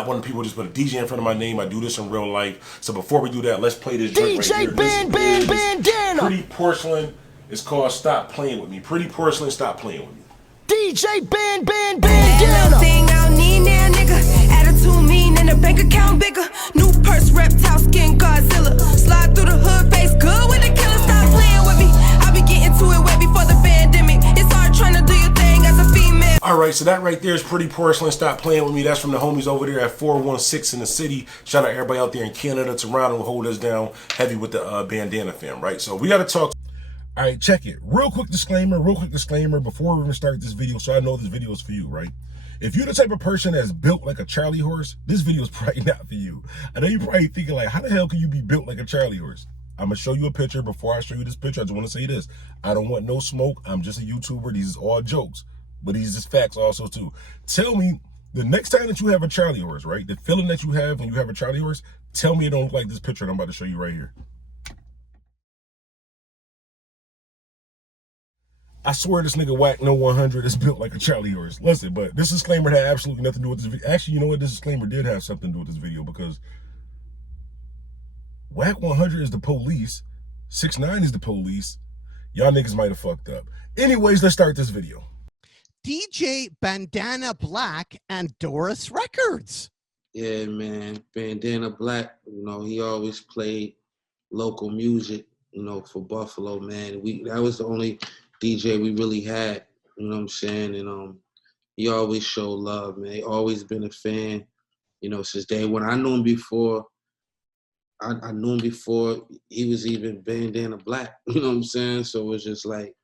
I want people just put a DJ in front of my name. I do this in real life. So before we do that, let's play this joint right here. Bandana. Pretty Porcelain. It's called Stop Playing With Me. Pretty Porcelain, Stop Playing With Me. DJ Bandana. Little thing I don't need now, nigga. Attitude mean and the bank account bigger. New purse, reptile, skin, Godzilla. Slide through the hood, face good with the killer. Stop playing with me. I be getting to it way before the pandemic. It's hard trying to do your thing as a female. Alright, so that right there is Pretty Porcelain, Stop Playing With Me. That's from the homies over there at 416 in the city. Shout out everybody out there in Canada, Toronto, who hold us down heavy with the Bandana fam, right? So we got to talk. All right, check it. Real quick disclaimer before we even start this video, so I know this video is for you, right? If you're the type of person that's built like a Charlie horse, this video is probably not for you. I know you're probably thinking like, how the hell can you be built like a Charlie horse? I'm going to show you a picture. Before I show you this picture, I just want to say this. I don't want no smoke. I'm just a YouTuber. These is all jokes, but these is facts also too. Tell me the next time that you have a Charlie horse, right? The feeling that you have when you have a Charlie horse, tell me it don't look like this picture that I'm about to show you right here. I swear this nigga Wack No 100 is built like a Charlie horse. Listen, but this disclaimer had absolutely nothing to do with this video. Actually, you know what? This disclaimer did have something to do with this video because Wack 100 is the police. 6ix9ine is the police. Y'all niggas might have fucked up. Anyways, let's start this video. DJ Bandana Black and Doris Records. Yeah, man. Bandana Black, you know, he always played local music, you know, for Buffalo, man. That was the only DJ we really had, you know what I'm saying? And he always showed love, man. He always been a fan, you know, since day one. I knew him before. I knew him before he was even Bandana Black, you know what I'm saying? So it was just like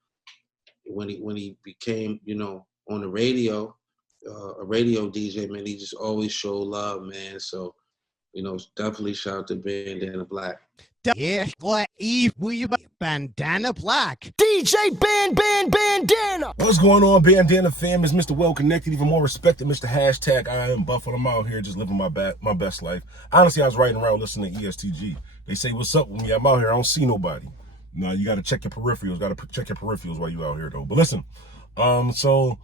when he became, you know, on the radio, a radio DJ, man, he just always showed love, man. So, you know, definitely shout out to Bandana Black. Yeah, Bandana Black. DJ Bandana. What's going on, Bandana fam? It's Mr. Well Connected, even more respected, Mr. Hashtag IAmBuffalo. I'm out here just living my best life. Honestly, I was riding around listening to ESTG. They say, what's up with me? I'm out here. I don't see nobody. No, you got to check your peripherals. Got to check your peripherals while you out here, though. But listen, so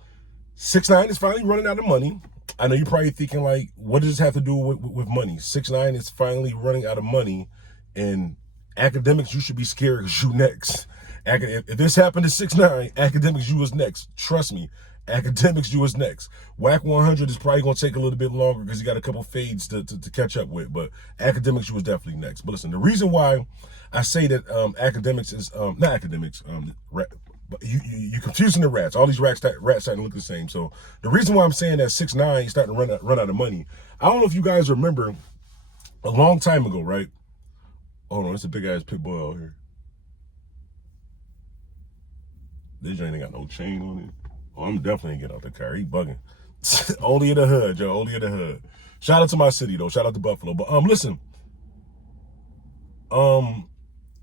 6ix9ine is finally running out of money. I know you're probably thinking, like, what does this have to do with money? 6ix9ine is finally running out of money. And academics, you should be scared because you next. If this happened to 6ix9ine, academics, you was next. Trust me, academics, you was next. Wack 100 is probably going to take a little bit longer because he got a couple fades to catch up with. But academics, you was definitely next. But listen, the reason why I say that academics is, not academics, you're confusing the rats. All these rats starting to look the same. So the reason why I'm saying that 6ix9ine is starting to run out of money, I don't know if you guys remember a long time ago, right? Hold on, it's a big ass pit bull out here. This joint ain't got no chain on it. Oh, I'm definitely getting out the car. He bugging. Only in the hood, Joe. Only in the hood. Shout out to my city though. Shout out to Buffalo. But listen.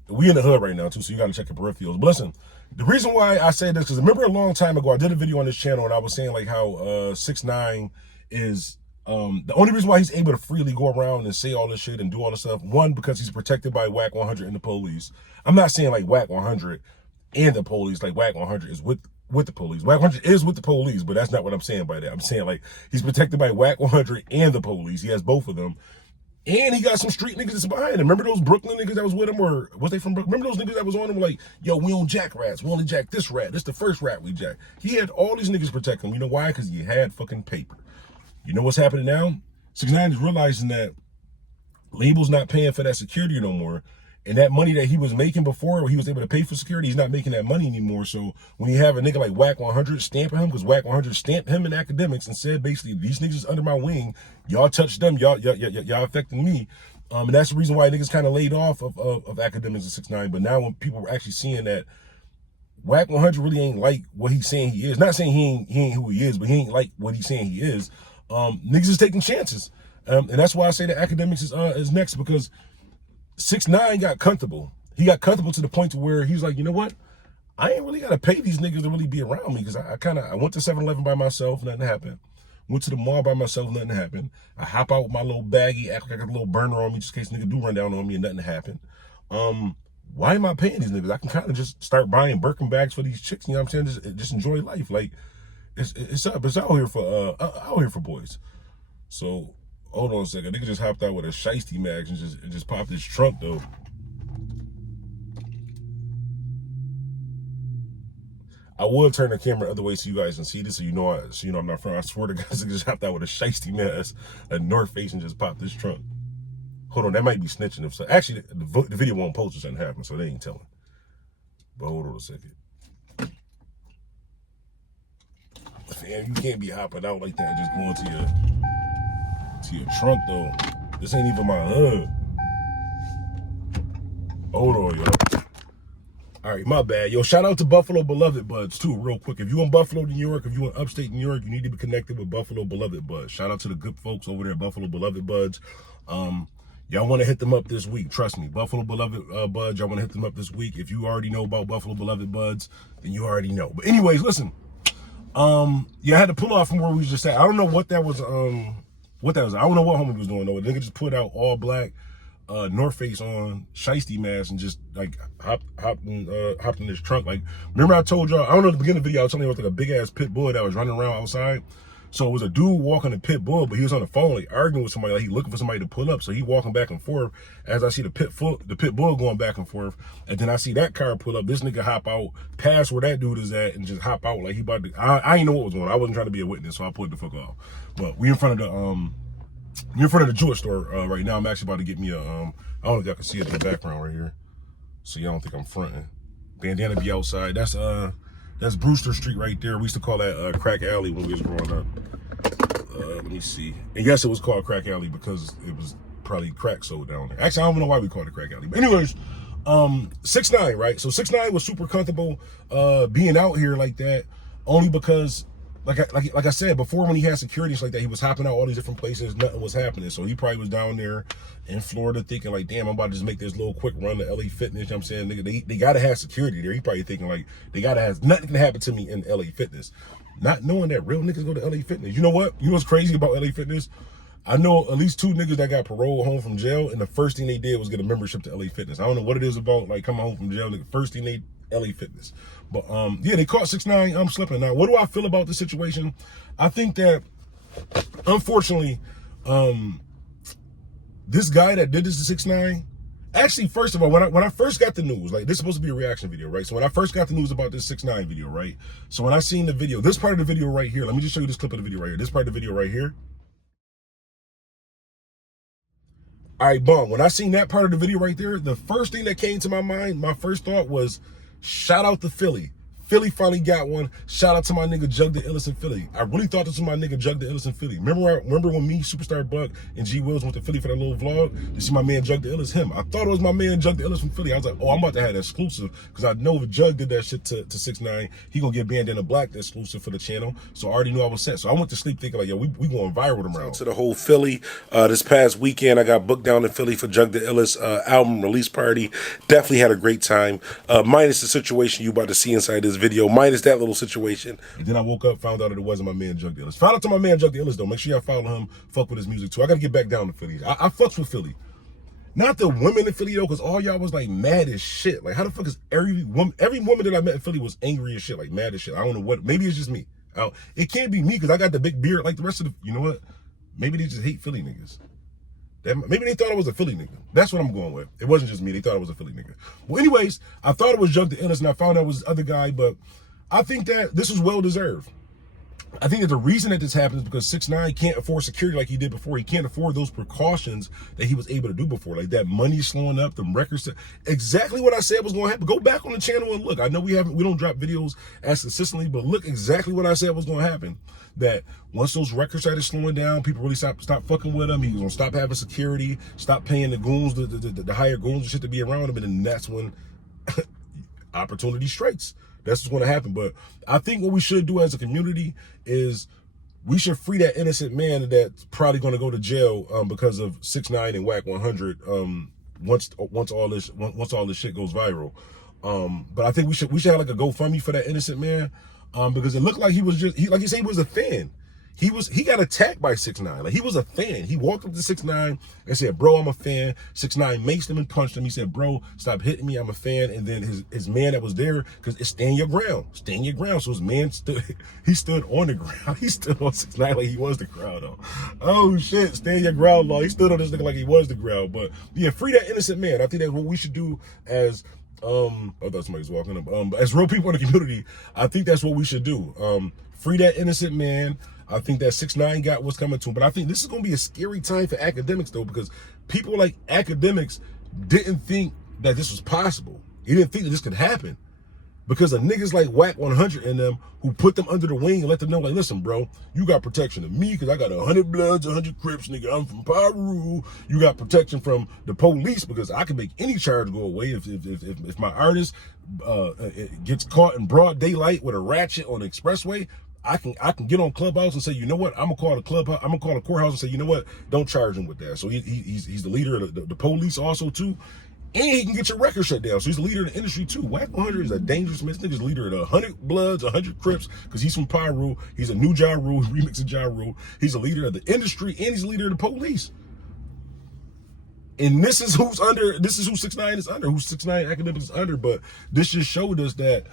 We in the hood right now too, so you gotta check your peripherals. But listen, the reason why I say this, because remember a long time ago, I did a video on this channel and I was saying like how 6ix9ine is the only reason why he's able to freely go around and say all this shit and do all this stuff, one, because he's protected by Wack 100 and the police. I'm not saying like Wack 100 and the police, like Wack 100 is with the police. Wack 100 is with the police, but that's not what I'm saying by that. I'm saying like he's protected by Wack 100 and the police. He has both of them. And he got some street niggas that's behind him. Remember those Brooklyn niggas that was with him? Or was they from Brooklyn? Remember those niggas that was on him like, yo, we don't jack rats. We only jack this rat. This the first rat we jack. He had all these niggas protecting him. You know why? Because he had fucking paper. You know what's happening now? 6ix9ine is realizing that labels not paying for that security no more. And that money that he was making before, where he was able to pay for security, he's not making that money anymore. So when you have a nigga like Wack 100 stamping him, because Wack 100 stamped him in academics and said basically, these niggas under my wing, y'all touch them, y'all affecting me. And that's the reason why niggas kind of laid off of academics and 6ix9ine. But now when people are actually seeing that Wack 100 really ain't like what he's saying he is, not saying he ain't who he is, but he ain't like what he's saying he is, niggas is taking chances. And that's why I say that academics is next, because 6ix9ine got comfortable. He got comfortable to the point to where he's like, you know what? I ain't really got to pay these niggas to really be around me, because I went to 7-Eleven by myself, nothing happened. Went to the mall by myself, nothing happened. I hop out with my little baggie, act like I got a little burner on me just in case nigga do run down on me and nothing happened. Why am I paying these niggas? I can kind of just start buying Birkin bags for these chicks, you know what I'm saying? Just enjoy life. Like, it's out here for boys. So Hold on a second. Nigga just hopped out with a shiesty max and just popped his trunk though. I would turn the camera the other way so you guys can see this, so you know I'm not front. I swear to God, this nigga just hopped out with a shiesty mask, a North Face, and just popped his trunk. Hold on, that might be snitching. If so, actually, the video won't post if something happened, so they ain't telling. But hold on a second. Fam, you can't be hopping out like that and just going to your trunk though. This ain't even my hood. Hold on, yo. All right, my bad. Yo, shout out to Buffalo Beloved Buds too, real quick. If you in Buffalo, New York, if you in upstate New York, you need to be connected with Buffalo Beloved Buds. Shout out to the good folks over there at Buffalo Beloved Buds. Y'all want to hit them up this week. Trust me, Buffalo Beloved Buds, y'all want to hit them up this week. If you already know about Buffalo Beloved Buds, then you already know. But anyways, listen. Yeah, I had to pull off from where we was just at. I don't know what that was. I don't know what homie was doing though. The nigga just put out all black, North Face on, shiesty mask, and just like hopped in his trunk. Like, remember I told y'all, I don't know, at the beginning of the video, I was telling you it was like a big ass pit bull that was running around outside. So it was a dude walking the pit bull, but he was on the phone, like arguing with somebody, like he looking for somebody to pull up. So he walking back and forth as I see the pit bull going back and forth. And then I see that car pull up. This nigga hop out past where that dude is at and just hop out like he about to. I ain't know what was going on. I wasn't trying to be a witness, so I pulled the fuck off. But we in front of the jewelry store right now. I'm actually about to get me a I don't know if y'all can see it in the background right here, so y'all don't think I'm fronting. Bandana be outside. That's Brewster Street right there. We used to call that Crack Alley when we was growing up. Let me see. And yes, it was called Crack Alley because it was probably crack sold down there. Actually, I don't even know why we called it Crack Alley. But anyways, 6ix9ine, right? So 6ix9ine was super comfortable being out here like that, only because, like I said before, when he had security like that, he was hopping out all these different places, nothing was happening. So he probably was down there in Florida thinking like, damn, I'm about to just make this little quick run to LA Fitness. You know what I'm saying? Nigga, they gotta have security there. He probably thinking like, they gotta have, nothing can happen to me in LA Fitness. Not knowing that real niggas go to LA Fitness. You know what? You know what's crazy about LA Fitness? I know at least 2 niggas that got paroled home from jail, and the first thing they did was get a membership to LA Fitness. I don't know what it is about like coming home from jail. The first thing they LA Fitness. But yeah, they caught 6ix9ine slipping. Now, what do I feel about the situation? I think that unfortunately, this guy that did this to 6ix9ine, actually, first of all, when I first got the news, like this is supposed to be a reaction video, right? So when I first got the news about this 6ix9ine video, right? So when I seen the video, this part of the video right here, let me just show you this clip of the video right here. This part of the video right here. All right, boom. When I seen that part of the video right there, the first thing that came to my mind, my first thought was, shout out to Philly. Philly finally got one. Shout out to my nigga Jug the Illest in Philly. I really thought this was my nigga Jug the Illest in Philly. Remember when me, Superstar Buck, and G Wills went to Philly for that little vlog? You see my man Jug the Illest, him. I thought it was my man Jug the Illest from Philly. I was like, oh, I'm about to have that exclusive, because I know if Jug did that shit to 6ix9ine, he gonna get Bandana Black the exclusive for the channel. So I already knew I was set. So I went to sleep thinking like, yo, we going viral tomorrow. To the whole Philly, this past weekend, I got booked down in Philly for Jug the Illest album release party. Definitely had a great time. Minus the situation you about to see inside this video, minus that little situation. And then I woke up, found out that it wasn't my man Jug the Illest. Found out to my man Jug the Illest though. Make sure y'all follow him, fuck with his music too. I gotta get back down to Philly. I fucks with Philly. Not the women in Philly though, because all y'all was like mad as shit. Like how the fuck is every woman that I met in Philly was angry as shit, like mad as shit. I don't know what, maybe it's just me. It can't be me because I got the big beard like the rest of the, you know what? Maybe they just hate Philly niggas. Maybe they thought I was a Philly nigga. That's what I'm going with. It wasn't just me. They thought I was a Philly nigga. Well, anyways, I thought it was Jug the Illest, and I found out it was the other guy, but I think that this was well-deserved. I think that the reason that this happens is because 6ix9ine can't afford security like he did before. He can't afford those precautions that he was able to do before. Like that money slowing up, the records. Exactly what I said was going to happen. Go back on the channel and look. I know we don't drop videos as consistently, but look exactly what I said was going to happen. That once those records started slowing down, people really stop fucking with him. He was going to stop having security, stop paying the goons, the higher goons and shit to be around him. And then that's when opportunity strikes. That's what's going to happen. But I think what we should do as a community is we should free that innocent man that's probably going to go to jail because of 6ix9ine and Wack 100 once all this shit goes viral. But I think we should have like a GoFundMe for that innocent man because it looked like he was just like you say, he was a fan. he got attacked by 6ix9ine. Like, he was a fan. He walked up to 6ix9ine and said, bro, I'm a fan. 6ix9ine maced him and punched him. He said, bro, stop hitting me. I'm a fan. And then his man that was there, because it's stand your ground. Stand your ground. So his man stood, he stood on the ground. He stood on 6ix9ine like he was the crowd, though. Oh, shit. Stand your ground, law. He stood on this nigga like he was the crowd. But, yeah, free that innocent man. I think that's what we should do as, I thought somebody was walking up. As real people in the community, I think that's what we should do. Free that innocent man. I think that 6ix9ine got what's coming to him. But I think this is going to be a scary time for academics, though, because people like academics didn't think that this was possible. He didn't think that this could happen. Because of niggas like Wack 100 and them who put them under the wing and let them know, like, listen, bro, you got protection of me because I got 100 Bloods, 100 Crips, nigga. I'm from Peru. You got protection from the police because I can make any charge go away if my artist gets caught in broad daylight with a ratchet on the expressway. I can get on Clubhouse and say, you know what? I'm gonna call the clubhouse. I'm gonna call the courthouse and say, you know what? Don't charge him with that. So he's the leader of the police also too, and he can get your record shut down. So he's the leader of the industry too. Wack 100 is a dangerous man. This nigga's the leader of the 100 Bloods, 100 Crips, because he's from Peru. He's a new Ja Rule, remixing Ja Rule. He's a leader of the industry and he's the leader of the police. And this is who's under. This is who 6ix9ine is under. Who 6ix9ine academics is under. But this just showed us that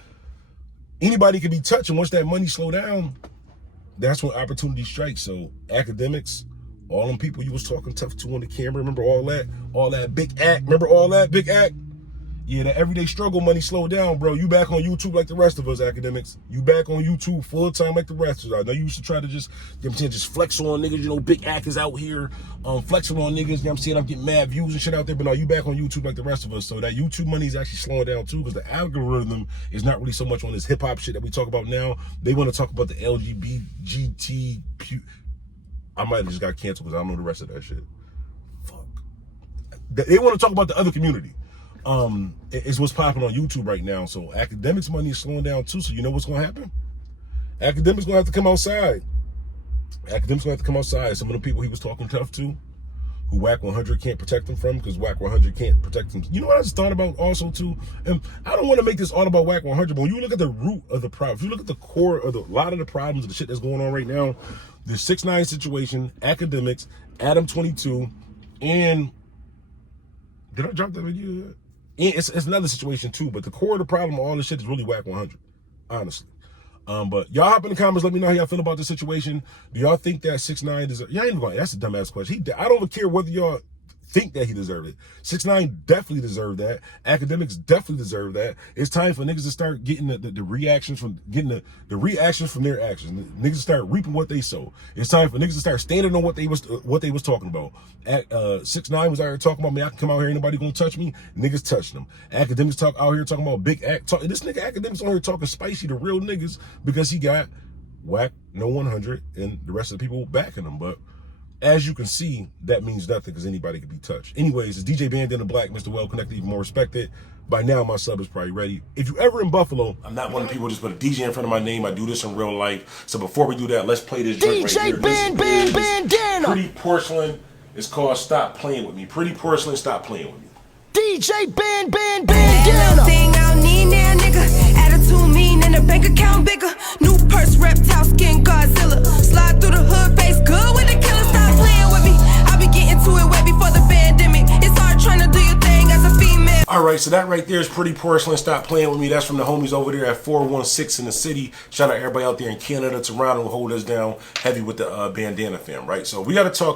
anybody can be touched, and once that money slow down, that's when opportunity strikes. So academics, all them people you was talking tough to on the camera, remember all that big act, remember all that big act? Yeah, that everyday struggle money slowed down, bro. You back on YouTube like the rest of us, academics. You back on YouTube full time like the rest of us. I know you used to try to just flex on niggas, you know, big actors out here, flexing on niggas, you know what I'm saying? I'm getting mad views and shit out there, but no, you back on YouTube like the rest of us. So that YouTube money is actually slowing down too, because the algorithm is not really so much on this hip hop shit that we talk about now. They want to talk about the LGBT. I might have just got canceled because I don't know the rest of that shit. Fuck. They want to talk about the other community. It's what's popping on YouTube right now. So academics money is slowing down too. So you know what's gonna happen? Academics gonna have to come outside. Academics gonna have to come outside. Some of the people he was talking tough to, who Wack 100 can't protect them from, because Wack 100 can't protect them. You know what I just thought about also too? And I don't want to make this all about Wack 100, but when you look at the root of the problem, if you look at the core of a lot of the problems of the shit that's going on right now, the 6ix9ine situation, academics, Adam 22, and did I drop that video yet? And it's another situation too, but the core of the problem of all this shit is really Wack 100, honestly. But y'all hop in the comments, let me know how y'all feel about this situation. Do y'all think that 6ix9ine deserves? Y'all ain't even going. That's a dumbass question. I don't even care whether y'all think that he deserved it. 6ix9ine definitely deserved that. Academics definitely deserve that. It's time for niggas to start getting the reactions from the reactions from their actions. Niggas start reaping what they sow. It's time for niggas to start standing on what they was talking about. 6ix9ine was out here talking about me. I can come out here, ain't nobody gonna touch me. Niggas touched them. Academics out here talking about big act. This nigga academics on here talking spicy to real niggas because he got Wack, no 100, and the rest of the people backing him. But as you can see, that means nothing because anybody can be touched. Anyways, it's DJ Bandana Black, Mr. Well Connected, even more respected. By now, my sub is probably ready. If you ever in Buffalo, I'm not one of the people who just put a DJ in front of my name. I do this in real life. So before we do that, let's play this joint right here. DJ Bandana. Pretty Porcelain. It's called Stop Playing With Me. Pretty Porcelain, Stop Playing With Me. DJ Bandana. Little thing I don't need now, nigga. Attitude mean and the bank account bigger. New purse, reptile, skin, Godzilla. Slide through the hood, face good with the killer. Stop playing with me. I be getting to it way before the pandemic. It's hard trying to do your thing as a female. All right, so that right there is Pretty Porcelain, Stop Playing With Me. That's from the homies over there at 416 in the city. Shout out everybody out there in Canada, Toronto, who hold us down heavy with the Bandana fam, right? So we got to talk